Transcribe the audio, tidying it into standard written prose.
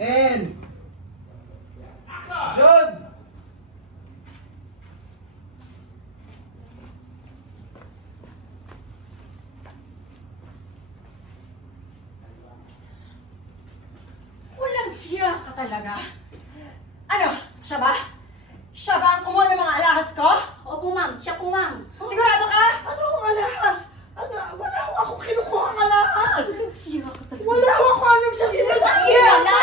And action! Walang hiya ka talaga. Ano? Siya ba? Siya ba ang kumuha ng mga alahas ko? Opo, ma'am. Siya po, ma'am. Sigurado ka? Ano ang alahas? Wala akong kinukuha ang alahas! Walang hiya ka talaga. Wala akong alam sa sinasabi! Wala!